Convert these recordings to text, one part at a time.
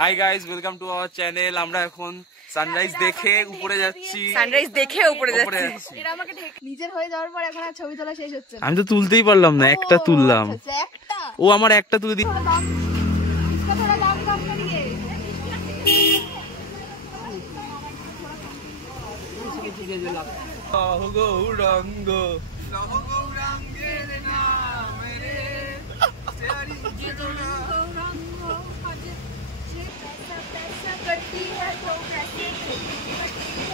Hi guys, welcome to our channel. আমরা এখন sunrise দেখে উপরে যাচ্ছি। এটা আমাকে নিজের হয়ে যাওয়ার পর এখন আর ছবি তোলা শেষ হচ্ছে না। আমি তো তুলতেই পারলাম না, একটা তুললাম। ও আমার একটা তুলে দি।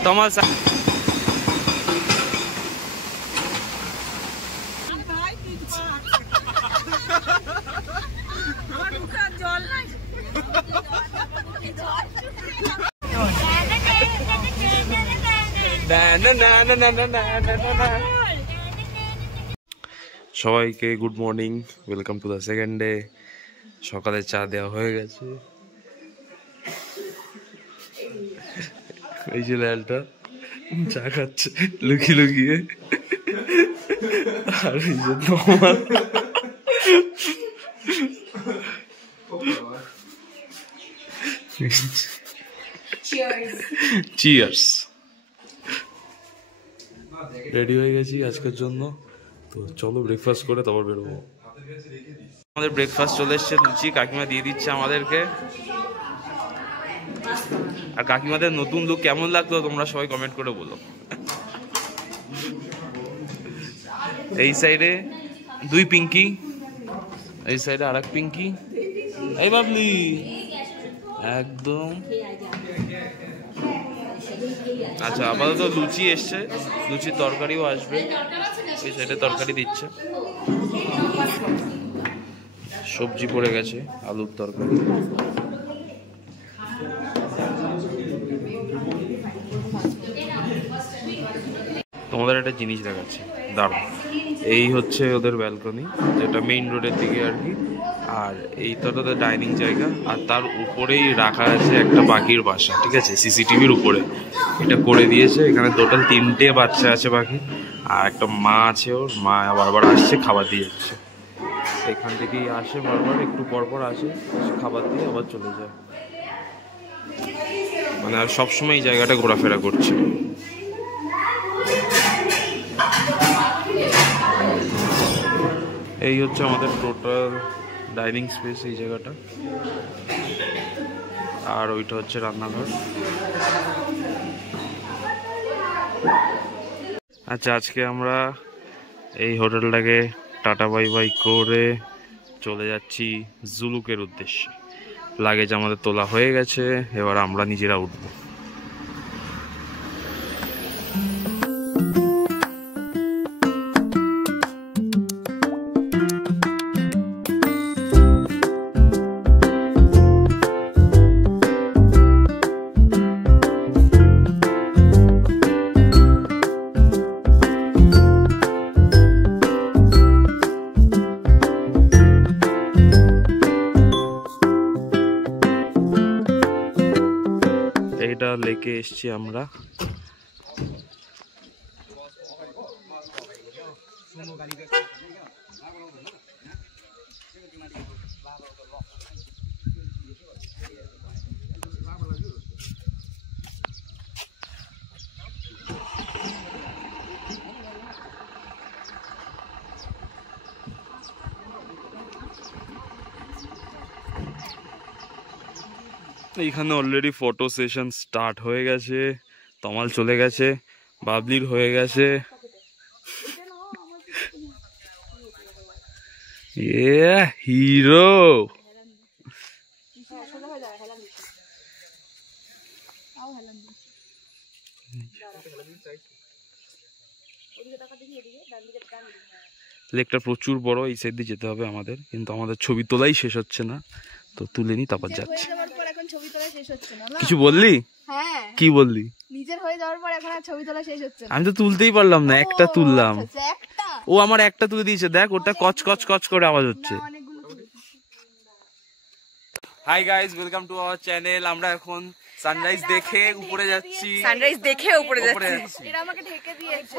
তোমার সবাইকে good morning, welcome to the second day. সকালে চা দেওয়া হয়ে গেছে। এই যে লালটা চা খাচ্ছে লুকিয়ে লুকিয়ে, আর এই যে তোমার চিয়ার্স। রেডি হয়ে গেছি আজকের জন্য, তো চলো ব্রেকফাস্ট করে তারপর বেরোবো। আমাদের ব্রেকফাস্ট চলে এসছে, লুচি কাকিমা দিয়ে দিচ্ছে আমাদেরকে। আর কাকিমাদের নতুন লুক কেমন লাগলো তোমরা সবাই কমেন্ট করে বলো। এই সাইডে দুই পিঙ্কি, এই সাইডে আর এক পিঙ্কি। এই বাবলি একদম। আচ্ছা, আপাতত লুচি এসছে, লুচির তরকারিও আসবে। এই সাইডে তরকারি দিচ্ছে, সবজি পড়ে গেছে, আলুর তরকারি। তোমাদের একটা জিনিস দেখাচ্ছি, দাঁড়াও। এই হচ্ছে ওদের ব্যালকনি, যেটা মেইন রোডের দিকে আর কি। আর এইটা ওদের ডাইনিং জায়গা, আর তার উপরেই রাখা আছে একটা পাখির বাসা, ঠিক আছে, সিসিটিভির উপরে এটা করে দিয়েছে। এখানে টোটাল 3টে বাচ্চা আছে পাখি, আর একটা মা আছে, ওর মা বারবার আসছে খাবার দিয়ে যাচ্ছে। এখান থেকেই আসে বারবার, একটু পরপর আসে, খাবার দিয়ে আবার চলে যায়। মানে আর সবসময় এই জায়গাটা ঘোরাফেরা করছে। এই হচ্ছে আমাদের টোটাল ডাইনিং স্পেস, এই জায়গাটা। আর ওইটা হচ্ছে রান্নাঘর। আচ্ছা, আজকে আমরা এই হোটেলটাকে টাটা বাই বাই করে চলে যাচ্ছি জুলুকের উদ্দেশ্যে। লাগেজ আমাদের তোলা হয়ে গেছে, এবার আমরা নিজেরা উঠবো। এইটা লেকে এসছি আমরা। এইখানে অলরেডি ফটো সেশন স্টার্ট হয়ে গেছে। তমাল চলে গেছে, বাবলির হয়ে গেছে। হিরো। লেকটা প্রচুর বড়, এই সাইড দিয়ে যেতে হবে আমাদের, কিন্তু আমাদের ছবি তোলাই শেষ হচ্ছে না, তো তুলে নি তারপর যাচ্ছি। কিছু বললি? হ্যাঁ, কি বললি? নিজের হয়ে যাওয়ার পর এখন আর ছবি তোলা শেষ হচ্ছে না। আমি তো তুলতেই পারলাম না, একটা তুললাম। ও আমার একটা তুলে দিয়েছে, দেখ ওটা কচ কচ কচ করে আওয়াজ হচ্ছে। Hi guys, welcome to our channel. আমরা এখন সানরাইজ দেখে উপরে যাচ্ছি। এটা আমাকে ঢেকে দিয়েছে।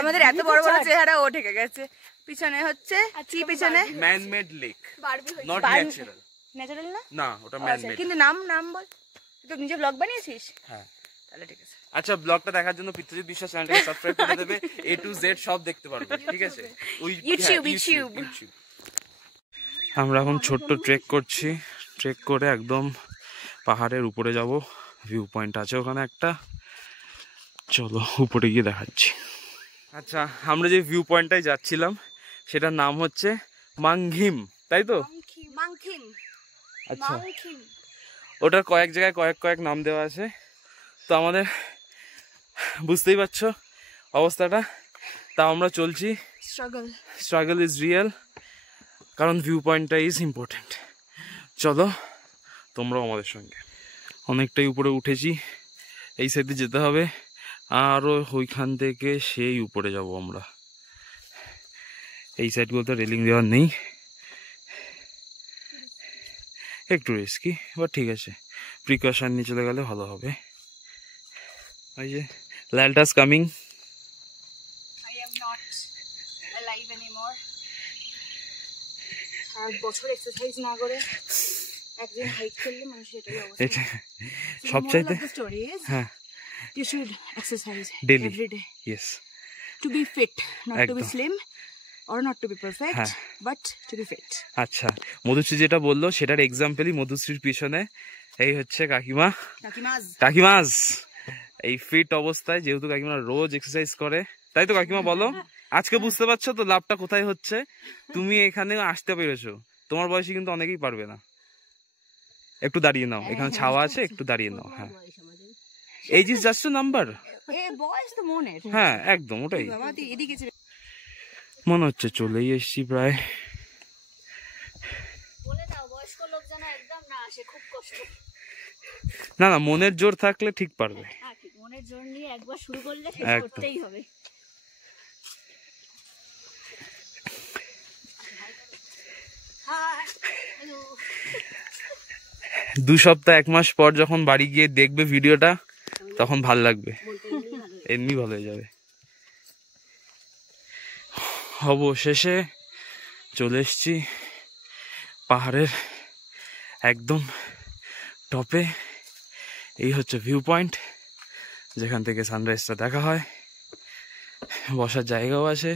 আমাদের এত বড় বড় চেহারা ও ঢেকে গেছে। পিছনে হচ্ছে কি, পিছনে man made lake, not natural. Natural না? না, ওটা ও, ম্যান আচ্ছা, মেড। কিন্তু নাম বল। তুই তো নিজে ব্লগ বানিয়েছিস? হ্যাঁ। তাহলে ঠিক আছে। আচ্ছা, ব্লগটা দেখার জন্য পিতৃজিৎ বিশ্বাস চ্যানেলটাকে সাবস্ক্রাইব করে দেবে, A to Z সব দেখতে পারবে, ঠিক আছে? ওই ইউটিউব। আমরা এখন ছোট্ট ট্রেক করছি, ট্রেক করে একদম পাহাড়ের উপরে যাব। ভিউ পয়েন্ট আছে ওখানে একটা, চলো উপরে গিয়ে দেখাচ্ছি। আচ্ছা, আমরা যে ভিউ পয়েন্টটায় যাচ্ছিলাম সেটার নাম হচ্ছে মাংঘিম, তাই তো? মাংখিম। আচ্ছা, ওটার কয়েক জায়গায় কয়েক নাম দেওয়া আছে। তো আমাদের বুঝতেই পারছো অবস্থাটা, তা আমরা চলছি। স্ট্রাগল ইজ রিয়েল, কারণ ভিউ পয়েন্টটা ইজ ইম্পর্টেন্ট। চলো তোমরাও আমাদের সঙ্গে। অনেকটাই উপরে উঠেছি, এই সাইডে যেতে হবে, আরও ওইখান থেকে সেই উপরে যাব আমরা। এই সাইডগুলোতে রেলিং দেওয়ার নেই, একটু রিস্কি, বাট ঠিক আছে, প্রিকশন নিয়ে চলে গেলে ভালো হবে। ওই যে ল্যালটাস coming. I am not alive anymore. আর বছর এক্সারসাইজ না করে একদিন হাইট করলে মানুষের এটাই অবস্থা। এটা সবচাইতে স্টোরি ইজ হ্যাঁ, you should exercise Daily. every day yes, to be fit, not to be একদম। slim or not to be perfect, হ্যাঁ। but to be fit. আচ্ছা, মধুশ্রী যেটা বললো সেটার এক্সাম্পলই মধুশ্রীর পিছনে এই হচ্ছে কাকিমাজ। এই ফিট অবস্থায়, যেহেতু কাকিমা রোজ এক্সারসাইজ করে, তাই তো কাকিমা বলো? আজকে বুঝতে পারছো তো লাভটা কোথায় হচ্ছে? তুমি এখানে আসতে পেরেছো, তোমার বয়সে কিন্তু অনেকেই পারবে না। একটু দাঁড়িয়ে নাও, এখানে ছাওয়া আছে, একটু দাঁড়িয়ে নাও। হ্যাঁ, এই যে জাস্ট নাম্বার, হ্যাঁ একদম ওটাই। মনে হচ্ছে চলেই এসছি প্রায়। না না, মনের জোর থাকলে ঠিক পারবে। মনের জোর নিয়ে একবার শুরু করলে একদম করতেই হবে। দু সপ্তাহ 1 মাস পর যখন বাড়ি গিয়ে দেখবে ভিডিওটা, তখন ভাল লাগবে, এমনি ভালো হয়ে যাবে। অবশেষে চলে এসছি পাহাড়ের একদম টপে। এই হচ্ছে ভিউ পয়েন্ট, যেখান থেকে সানরাইজটা দেখা হয়। বসার জায়গাও আছে।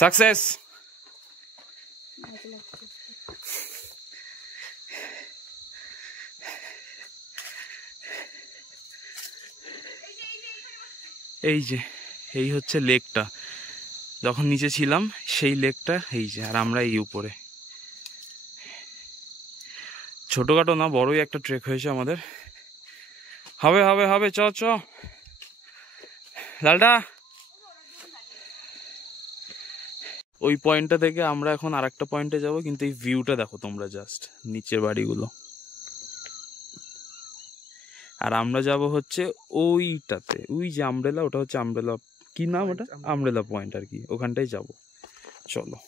সাকসেস। এই যে এই হচ্ছে লেকটা, যখন নিচে ছিলাম সেই লেকটা এই যে, আর আমরা এই উপরে। ছোটখাটো না, বড়ই একটা ট্রেক হয়েছে আমাদের। হবে হবে হবে, চ চ লালটা। ওই পয়েন্টটা থেকে আমরা এখন আর একটা পয়েন্টে যাবো, কিন্তু এই ভিউটা দেখো তোমরা, জাস্ট নিচের বাড়িগুলো। আর আমরা যাব হচ্ছে ওইটাতে, ওই যে আমব্রেলা, ওটা হচ্ছে আমব্রেলা, কি নাম ওটা? আমব্রেলা পয়েন্ট আর কি, ওখানটাই যাব। চলো,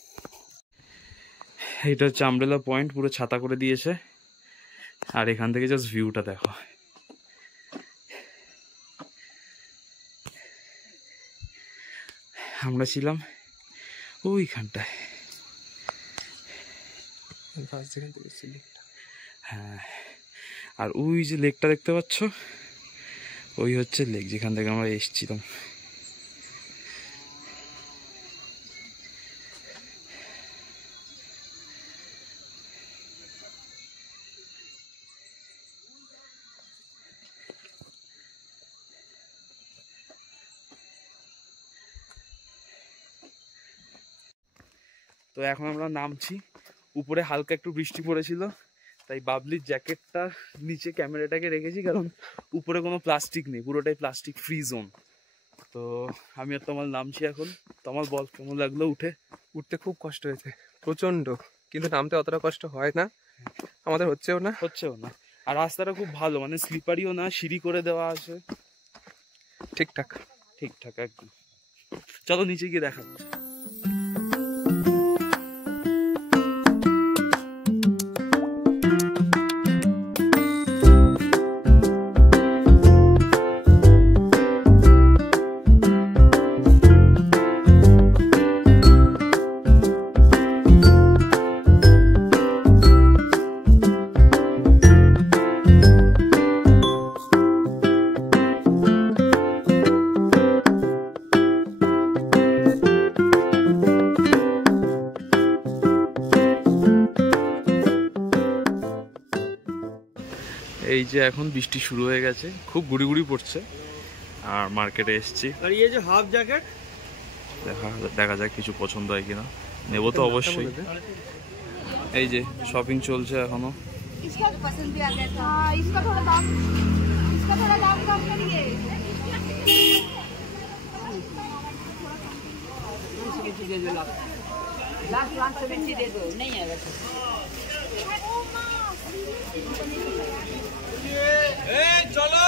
এইটা হচ্ছে আমব্রেলা পয়েন্ট, পুরো ছাতা করে দিয়েছে। আর এখান থেকে জাস্ট ভিউটা দেখো। আমরা ছিলাম ওইখানটায়। হ্যাঁ, আর ওই যে লেকটা দেখতে পাচ্ছ, ওই হচ্ছে লেক যেখান থেকে আমরা এসেছিলাম। তো এখন আমরা নামছি। উপরে হালকা একটু বৃষ্টি পড়েছিল, তাই বাবলির জ্যাকেটটা নিচে ক্যামেরাটাকে রেখেছি, কারণ উপরে কোনো প্লাস্টিক নেই, পুরোটাই প্লাস্টিক ফ্রি জোন। তো আমি আর তোমার নামছি এখন। তোমার বল, কেমন লাগলো উঠে? উঠতে খুব কষ্ট হয়েছে, প্রচন্ড, কিন্তু নামতে অতটা কষ্ট হয় না, আমাদের হচ্ছেও না। আর রাস্তাটা খুব ভালো, মানে স্লিপারিও না, সিঁড়ি করে দেওয়া আছে, ঠিকঠাক একদম। চলো নিচে গিয়ে দেখা। এই যে এখন বৃষ্টি শুরু হয়ে গেছে, খুব গুড়ি গুড়ি পড়ছে। আর মার্কেটে এসছি, আর এই যে হাফ জ্যাকেট দেখা যাক কিছু পছন্দ হয় কিনা, নেবো তো অবশ্যই। এই যে শপিং চলছে এখনো। इसका पसंद भी आ गया था। इसका थोड़ा दाम कम करिए। लास्ट 170 दे दो, नहीं है वैसे। চলো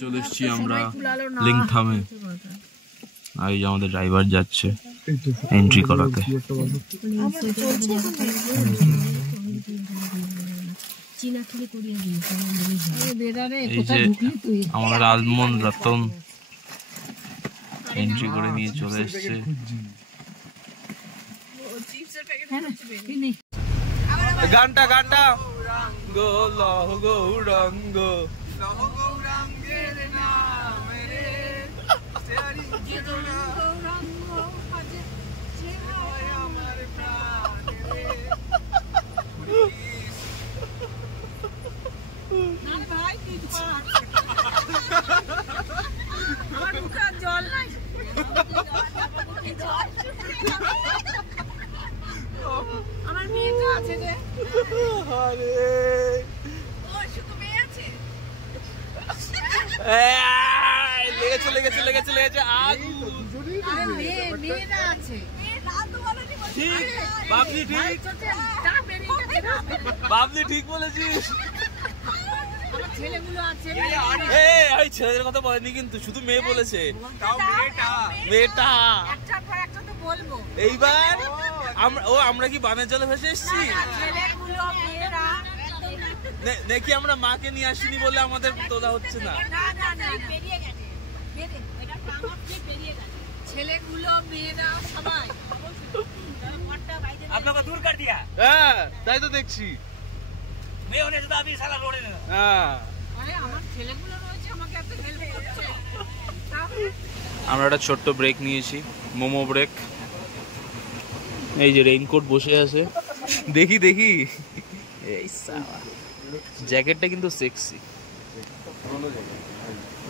চলে এসছি আমরা লিংথামে। আর এই যে আমাদের ড্রাইভার যাচ্ছে এন্ট্রি করাতে। এই যে আমাদের আলমন রতন এন্ট্রি করে নিয়ে চলে এসছে। গানটা গো লহ গৌরঙ্গ জল নাই আমার মেয়েটা আছে রে। আরে ওর শুধু মেয়ে আছে। লেগেছে আগুন। আরে মেয়েরা আছে। ঠিক বাবলি, ঠিক বাবলি, ঠিক বলেছিস। ছেলেগুলো আছে। এই ছেলেদের কথা বলেনি কিন্তু, শুধু মেয়ে বলেছে। মেয়েটা একটা পর একটা তো বলবো। এইবার আমরা কি বানের জলে ভেসে এসছি ছেলেগুলো মেয়েরা নাকি আমরা মাকে নিয়ে আসিনি বলে আমাদের তোলা হচ্ছে না? বেরিয়ে গেছে। ছেলেগুলো মেয়েরা সবাই আপনাকে দূর কর দিয়া। হ্যাঁ তাই তো দেখছি। মেয়ে হলে তো আমি সালা রোডে না। হ্যাঁ আরে আমার ছেলেগুলো রয়েছে, আমাকে এত হেল্প করছে। আমরা একটা ছোট্ট ব্রেক নিয়েছি, মোমো ব্রেক। এই যে রেইনকোট বসে আছে, দেখি এই সালা জ্যাকেটটা কিন্তু সেক্সি,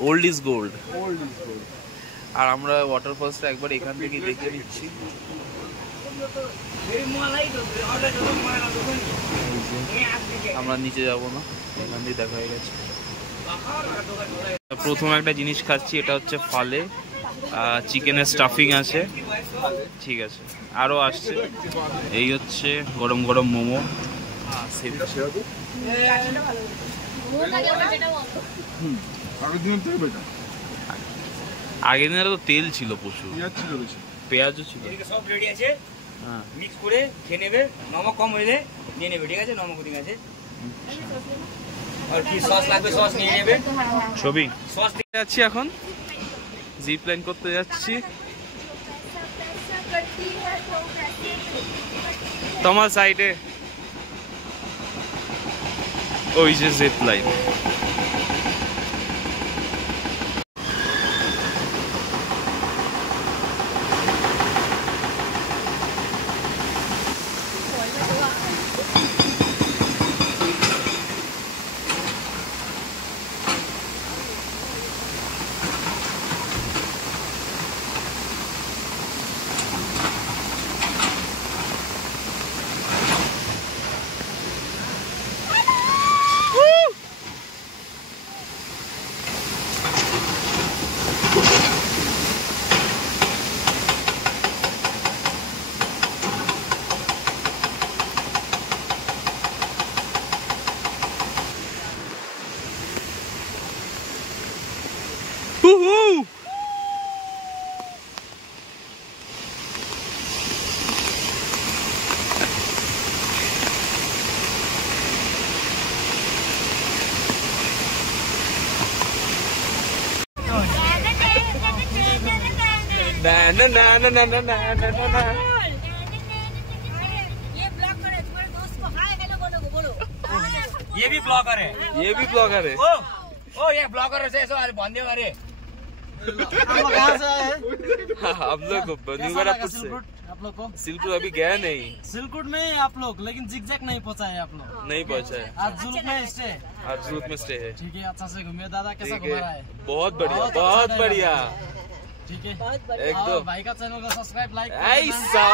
ওল্ড ইজ গোল্ড। আর আমরা ওয়াটারফলসটা একবার এখান থেকে দেখে নিচ্ছি। আমরা নিচে যাব না, এখান দিয়ে দেখা হয়ে গেছে। প্রথম একটা জিনিস খাচ্ছি, এটা হচ্ছে ফালে, চিকেনের স্টাফিং আছে, ঠিক আছে, আরও আসছে। এই হচ্ছে গরম গরম মোমো। আগের দিনে তো তেল ছিল প্রচুর, পেঁয়াজও ছিল। সব রেডি আছে, হ্যাঁ মিক্স করে খেয়ে নেবে। নমক কম হইলে নিয়ে নেবে, ঠিক আছে? নমক ঠিক আছে। আর কি সস লাগবে, সস নিয়ে নেবে। ছবি সস যাচ্ছি এখন, জিপ লাইন করতে যাচ্ছি। তোমার সাইডে ওই যে জিপ লাইন। ना ना ना ना ना ना ना ना ना। ये भी ब्लॉगर है। ये भी ब्लॉगर है। ओ ये ब्लॉगर से ऐसा बंदे मारे। हाँ, हम लोग न्यू बरापुर से। आप लोग को सिलपुर अभी गया नहीं। सिलकुट में आप लोग, लेकिन जिगजैग नहीं पहुंचा है आप लोग। नहीं पहुंचा है। आज जुलूक में स्टे। आज जूत में स्टे है। ठीक है, अच्छा से घूमिए। दादा कैसा ठीक घुमा रहा है, है? बहुत बढ़िया, बहुत बहुत अच्छा बढ़िया। ठीक है, एकदम भाई का चैनल को सब्सक्राइब लाइक ऐसा